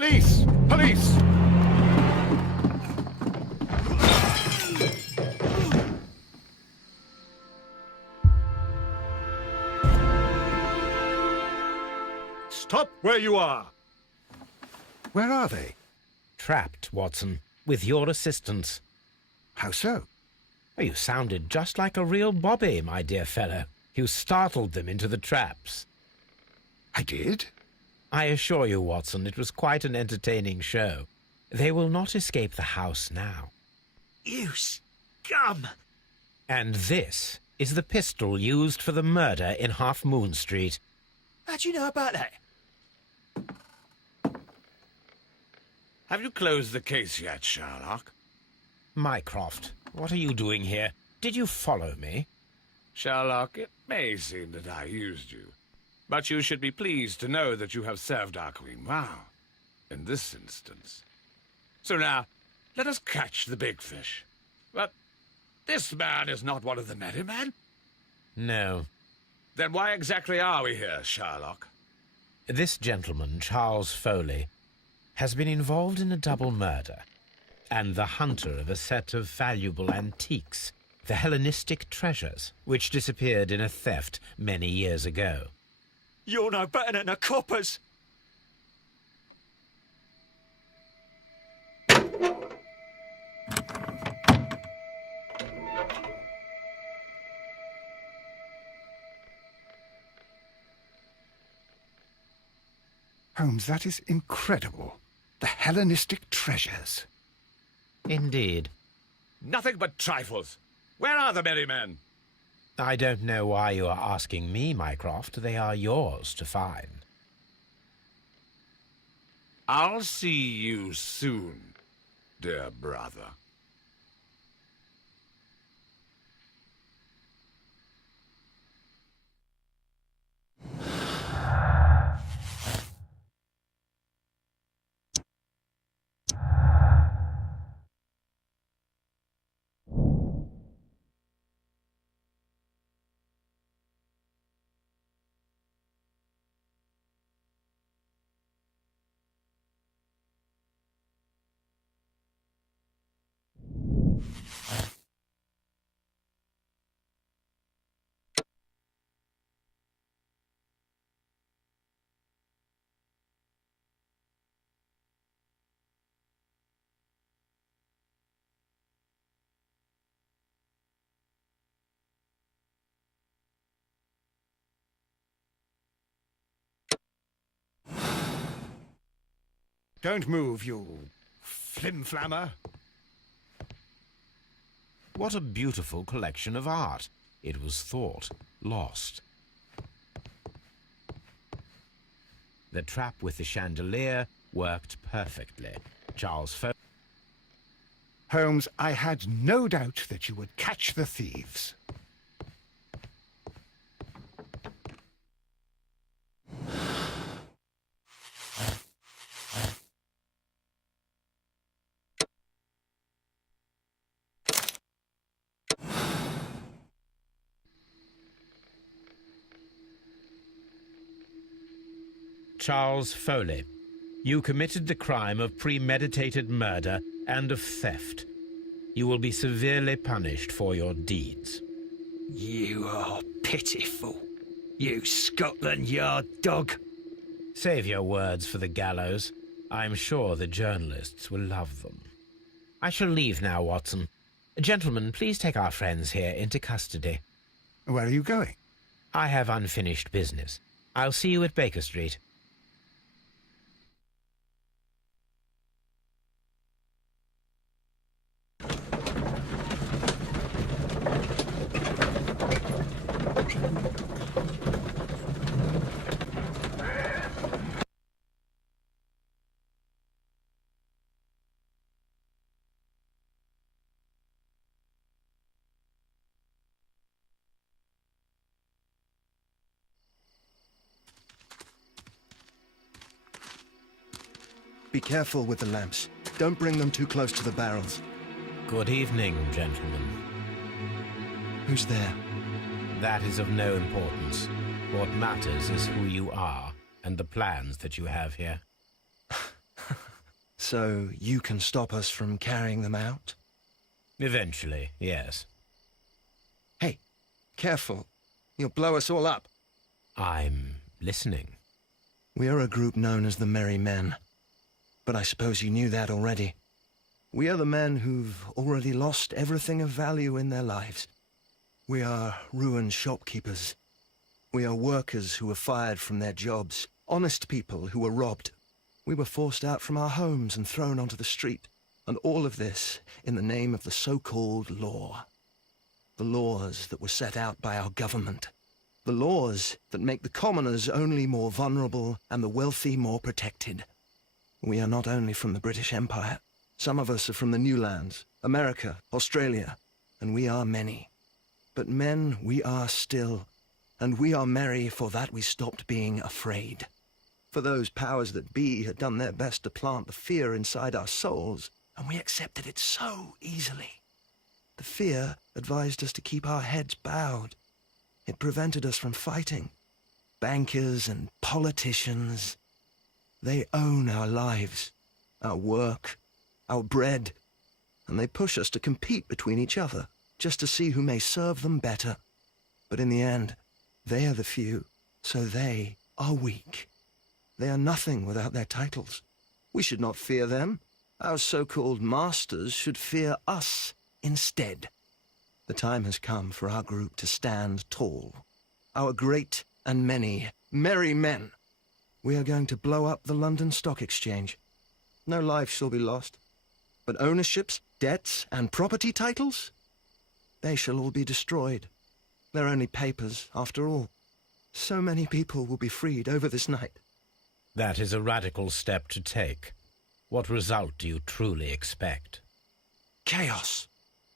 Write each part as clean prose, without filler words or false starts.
Police! Police! Stop where you are! Where are they? Trapped, Watson, with your assistance. How so? Oh, you sounded just like a real bobby, my dear fellow. You startled them into the traps. I did? I assure you, Watson, it was quite an entertaining show. They will not escape the house now. You scum! And this is the pistol used for the murder in Half Moon Street. How'd you know about that? Have you closed the case yet, Sherlock? Mycroft, what are you doing here? Did you follow me? Sherlock, it may seem that I used you, but you should be pleased to know that you have served our queen well, in this instance. So now, let us catch the big fish. But this man is not one of the merry men. No. Then why exactly are we here, Sherlock? This gentleman, Charles Foley, has been involved in a double murder, and the hunter of a set of valuable antiques, the Hellenistic treasures, which disappeared in a theft many years ago. You're no better than the coppers! Holmes, that is incredible. The Hellenistic treasures. Indeed. Nothing but trifles. Where are the merry men? I don't know why you are asking me, Mycroft. They are yours to find. I'll see you soon, dear brother. Don't move, you flim-flammer. What a beautiful collection of art. It was thought lost. The trap with the chandelier worked perfectly. Charles Foley. Holmes, I had no doubt that you would catch the thieves. Charles Foley, you committed the crime of premeditated murder and of theft. You will be severely punished for your deeds. You are pitiful, you Scotland Yard dog. Save your words for the gallows. I'm sure the journalists will love them. I shall leave now, Watson. Gentlemen, please take our friends here into custody. Where are you going? I have unfinished business. I'll see you at Baker Street. Be careful with the lamps. Don't bring them too close to the barrels. Good evening, gentlemen. Who's there? That is of no importance. What matters is who you are and the plans that you have here. So you can stop us from carrying them out? Eventually, yes. Hey, careful. You'll blow us all up. I'm listening. We are a group known as the Merry Men. But I suppose you knew that already. We are the men who've already lost everything of value in their lives. We are ruined shopkeepers. We are workers who were fired from their jobs. Honest people who were robbed. We were forced out from our homes and thrown onto the street. And all of this in the name of the so-called law. The laws that were set out by our government. The laws that make the commoners only more vulnerable and the wealthy more protected. We are not only from the British Empire. Some of us are from the New Lands, America, Australia, and we are many. But men we are still, and we are merry for that we stopped being afraid. For those powers that be had done their best to plant the fear inside our souls, and we accepted it so easily. The fear advised us to keep our heads bowed. It prevented us from fighting. Bankers and politicians, they own our lives, our work, our bread, and they push us to compete between each other, just to see who may serve them better. But in the end, they are the few, so they are weak. They are nothing without their titles. We should not fear them. Our so-called masters should fear us instead. The time has come for our group to stand tall. Our great and many merry men. We are going to blow up the London Stock Exchange. No life shall be lost. But ownerships, debts, and property titles? They shall all be destroyed. They're only papers, after all. So many people will be freed over this night. That is a radical step to take. What result do you truly expect? Chaos.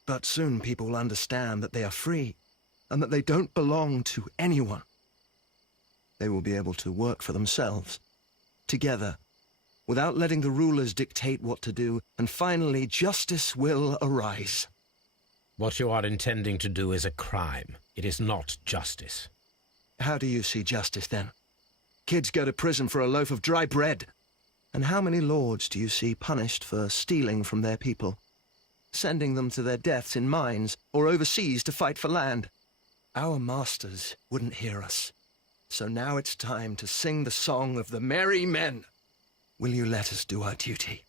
But soon people will understand that they are free, and that they don't belong to anyone. They will be able to work for themselves, together, without letting the rulers dictate what to do, and finally justice will arise. What you are intending to do is a crime. It is not justice. How do you see justice, then? Kids go to prison for a loaf of dry bread. And how many lords do you see punished for stealing from their people? Sending them to their deaths in mines or overseas to fight for land? Our masters wouldn't hear us. So now it's time to sing the song of the merry men. Will you let us do our duty?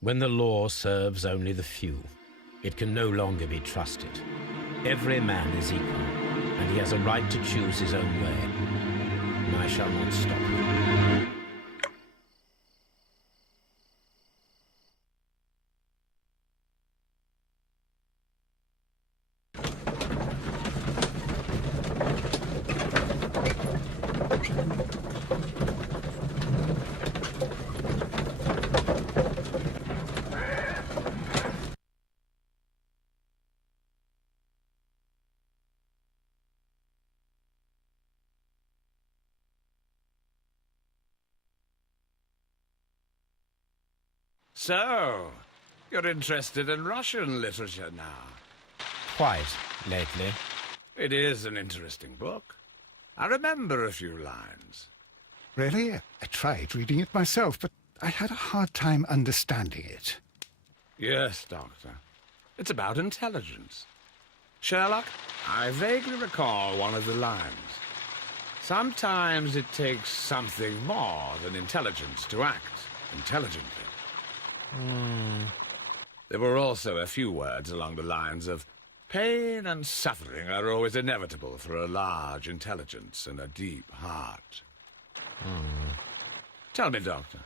When the law serves only the few, it can no longer be trusted. Every man is equal, and he has a right to choose his own way. And I shall not stop him. So, you're interested in Russian literature now? quite lately. It is an interesting book. I remember a few lines. Really? I tried reading it myself, but I had a hard time understanding it. Yes, Doctor. It's about intelligence. Sherlock, I vaguely recall one of the lines. Sometimes it takes something more than intelligence to act intelligently. There were also a few words along the lines of pain and suffering are always inevitable for a large intelligence and a deep heart. Tell me, Doctor,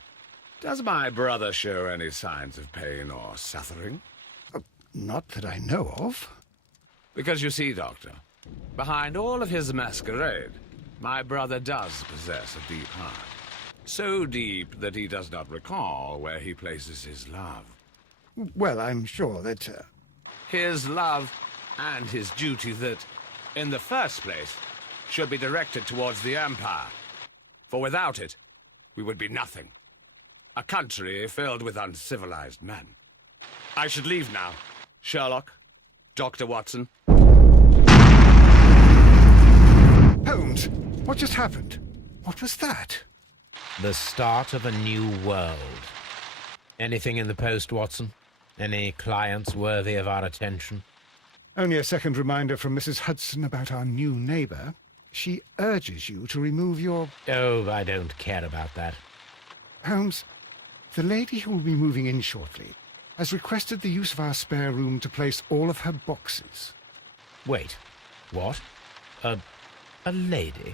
does my brother show any signs of pain or suffering? Not that I know of. Because you see, Doctor, behind all of his masquerade, my brother does possess a deep heart. So deep that he does not recall where he places his love. Well, I'm sure that... His love and his duty that, in the first place, should be directed towards the Empire. For without it, we would be nothing. A country filled with uncivilized men. I should leave now. Sherlock, Dr. Watson. Holmes, what just happened? What was that? The start of a new world. Anything in the post, Watson? Any clients worthy of our attention? Only a second reminder from Mrs. Hudson about our new neighbour. She urges you to remove your... Oh, I don't care about that. Holmes, the lady who will be moving in shortly has requested the use of our spare room to place all of her boxes. Wait, what? A lady?